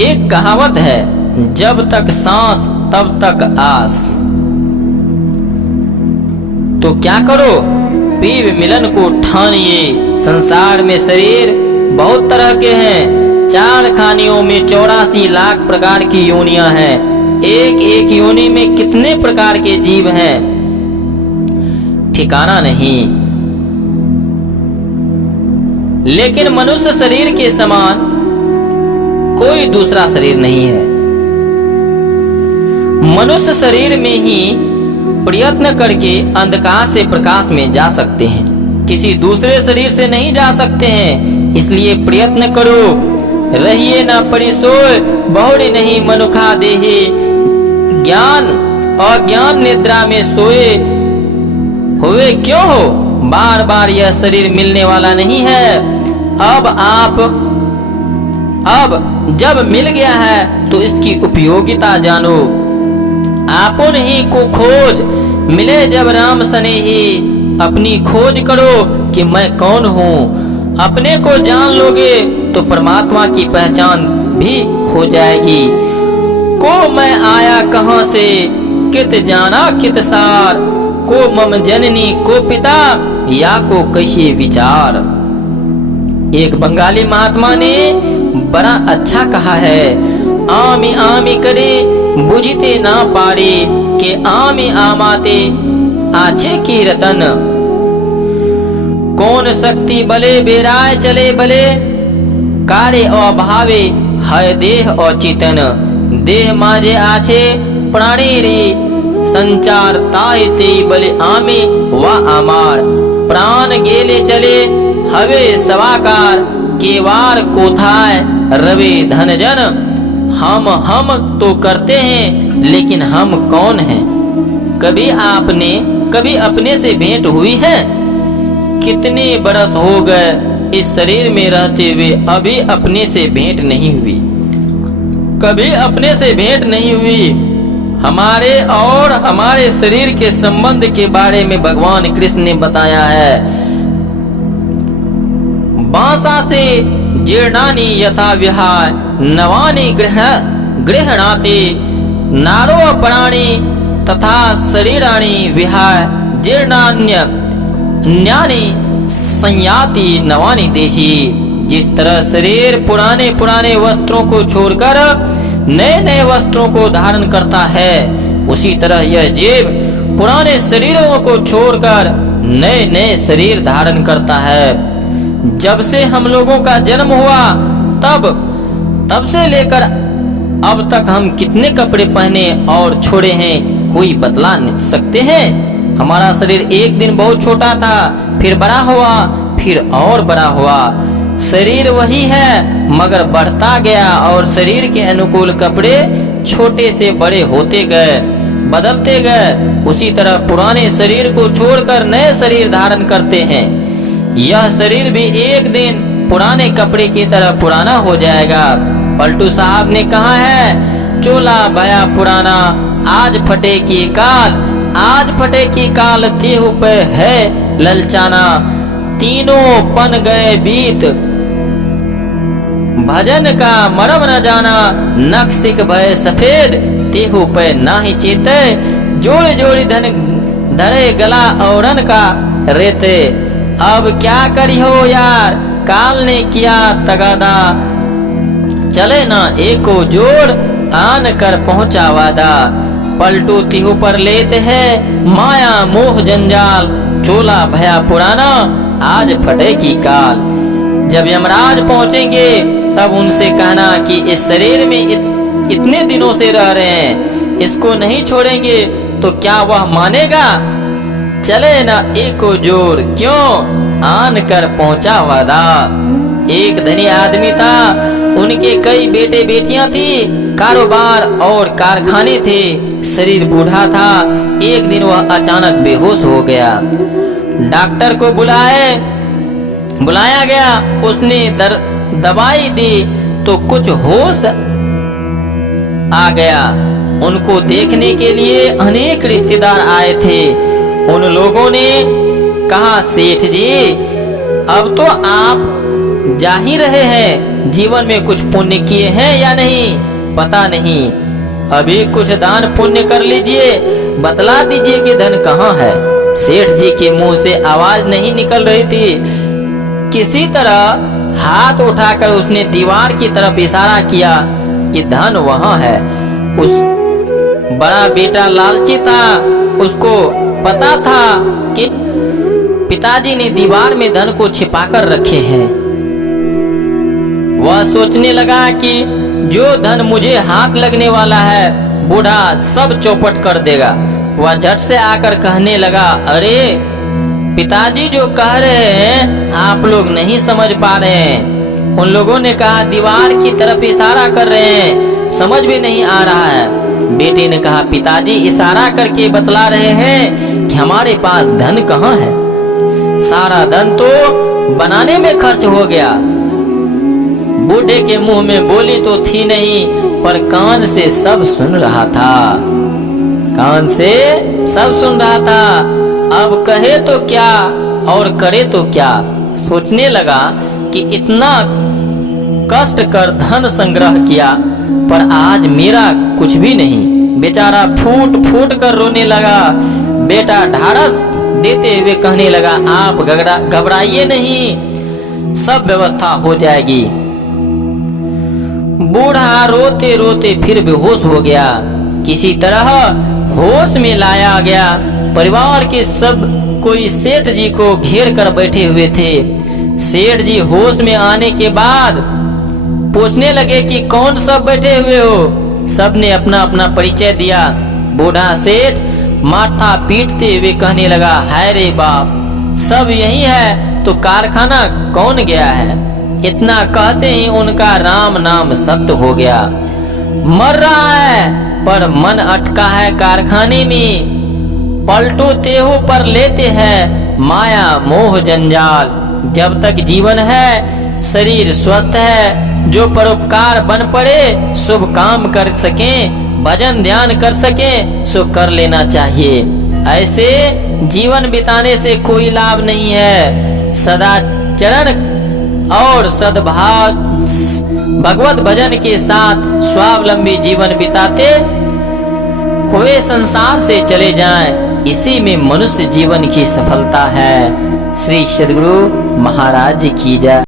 एक कहावत है, जब तक सांस तब तक आस। तो क्या करो, पीव मिलन को ठानिए। संसार में शरीर बहुत तरह के हैं। 4 खानियों में 84 लाख प्रकार की योनियां हैं। एक एक योनि में कितने प्रकार के जीव हैं, ठिकाना नहीं। लेकिन मनुष्य शरीर के समान कोई दूसरा शरीर नहीं है। मनुष्य शरीर में ही प्रयत्न करके अंधकार से प्रकाश में जा सकते हैं, किसी दूसरे शरीर से नहीं जा सकते हैं। इसलिए प्रयत्न करो, रहिए ना परिसोय, बहुड़ी नहीं मनुखा देहे। ज्ञान और ज्ञान निद्रा में सोए हुए क्यों हो, बार बार यह शरीर मिलने वाला नहीं है। अब जब मिल गया है तो इसकी उपयोगिता जानो। आपन ही को खोज, मिले जब राम सने ही। अपनी खोज करो कि मैं कौन हूँ। अपने को जान लोगे तो परमात्मा की पहचान भी हो जाएगी। को मैं आया कहाँ से, कित जाना कित सार। को मम जननी को पिता, या को कहिए विचार। एक बंगाली महात्मा ने बड़ा अच्छा कहा है, आमी आमी करे बुझते ना पारे, के आमी आमाते आछे की रतन। कौन शक्ति बले बेराय चले बले, कार्य अभावे है देह अचितन। देह माजे आछे प्राणी रे, संचार ताय ते बले आमे वा आमार। प्राण गेले चले हवे सवाकार, केवार कोथाय रवे धन जन। हम तो करते हैं, लेकिन हम कौन हैं। कभी अपने से भेंट हुई है। कितने बरस हो गए इस शरीर में रहते हुए, अभी अपने से भेंट नहीं हुई। कभी अपने से भेंट नहीं हुई। हमारे और हमारे शरीर के संबंध के बारे में भगवान कृष्ण ने बताया है। बांसा से जीर्णानि यथा विहाय, नवानि गृहणाति। नारो प्राणी तथा शरीराणि विहाय, जीर्णान्यानि संयाति नवानि देहि। जिस तरह शरीर पुराने पुराने वस्त्रों को छोड़कर नए नए वस्त्रों को धारण करता है, उसी तरह यह जीव पुराने शरीरों को छोड़कर नए नए शरीर धारण करता है। जब से हम लोगों का जन्म हुआ तब से लेकर अब तक हम कितने कपड़े पहने और छोड़े हैं, कोई बतला नहीं सकते हैं। हमारा शरीर एक दिन बहुत छोटा था, फिर बड़ा हुआ, फिर और बड़ा हुआ। शरीर वही है मगर बढ़ता गया, और शरीर के अनुकूल कपड़े छोटे से बड़े होते गए, बदलते गए। उसी तरह पुराने शरीर को छोड़कर नए शरीर धारण करते हैं। यह शरीर भी एक दिन पुराने कपड़े की तरह पुराना हो जाएगा। पलटू साहब ने कहा है, चोला भया पुराना आज फटे की काल। आज फटे की काल देहु पे है ललचाना। तीनों पन गए बीत भजन का मरम न जाना। नक्सिक भय सफेद तेहु पे नाही चेते। जोड़ी जोड़ी धन धरे गला औरन का रेते। अब क्या करी हो यार, काल ने किया तगादा। चले ना एको जोड़, आन कर पहुंचा वादा। पलटू तिहु पर लेते हैं माया मोह जंजाल। चोला भया पुराना आज फटे की काल। जब यमराज पहुंचेंगे तब उनसे कहना कि इस शरीर में इतने दिनों से रह रहे हैं, इसको नहीं छोड़ेंगे तो क्या वह मानेगा। चले ना एको जोड़, क्यों आन कर पहुंचा वादा। एक धनी आदमी था, उनके कई बेटे बेटियां थी, कारोबार और कारखाने थे। शरीर बूढ़ा था। एक दिन वह अचानक बेहोश हो गया। डॉक्टर को बुलाया गया। उसने दवाई दी तो कुछ होश आ गया। उनको देखने के लिए अनेक रिश्तेदार आए थे। उन लोगों ने कहा, सेठ जी अब तो आप जा ही रहे हैं, जीवन में कुछ पुण्य किए हैं या नहीं पता नहीं। अभी कुछ दान पुण्य कर लीजिए, बतला दीजिए कि धन कहाँ है। सेठ जी के मुंह से आवाज नहीं निकल रही थी। किसी तरह हाथ उठाकर उसने दीवार की तरफ इशारा किया कि धन वहां है। उस बड़ा बेटा लालची था, उसको पता था कि पिताजी ने दीवार में धन को छिपाकर रखे हैं। वह सोचने लगा कि जो धन मुझे हाथ लगने वाला है बूढ़ा सब चौपट कर देगा। वह झट से आकर कहने लगा, अरे पिताजी जो कह रहे हैं आप लोग नहीं समझ पा रहे हैं। उन लोगों ने कहा दीवार की तरफ इशारा कर रहे हैं, समझ भी नहीं आ रहा है। बेटे ने कहा पिताजी इशारा करके बतला रहे हैं कि हमारे पास धन कहाँ है। सारा धन तो बनाने में खर्च हो गया। बूढ़े के मुंह में बोली तो थी नहीं, पर कान से सब सुन रहा था। कान से सब सुन रहा था। अब कहे तो क्या और करे तो क्या। सोचने लगा कि इतना कष्ट कर धन संग्रह किया पर आज मेरा कुछ भी नहीं। बेचारा फूट फूट कर रोने लगा। बेटा ढाढ़स देते हुए कहने लगा, आप घबराइए नहीं, सब व्यवस्था हो जाएगी। बूढ़ा रोते रोते फिर बेहोश हो गया। किसी तरह होश में लाया गया। परिवार के सब कोई सेठ जी को घेर कर बैठे हुए थे। सेठ जी होश में आने के बाद पूछने लगे कि कौन सब बैठे हुए हो। सबने अपना अपना परिचय दिया। बूढ़ा सेठ माथा पीटते हुए कहने लगा, हाय रे बाप, सब यही है तो कारखाना कौन गया है। इतना कहते ही उनका राम नाम सत्य हो गया। मर रहा है पर मन अटका है कारखाने में। पलटू तेहू पर लेते हैं माया मोह जंजाल। जब तक जीवन है शरीर स्वस्थ है, जो परोपकार बन पड़े शुभ काम कर सके, भजन ध्यान कर सके सो कर लेना चाहिए। ऐसे जीवन बिताने से कोई लाभ नहीं है। सदाचरण और सद्भाव भगवत भजन के साथ स्वावलंबी जीवन बिताते हुए संसार से चले जाएं, इसी में मनुष्य जीवन की सफलता है। श्री सद्गुरु महाराज की जय।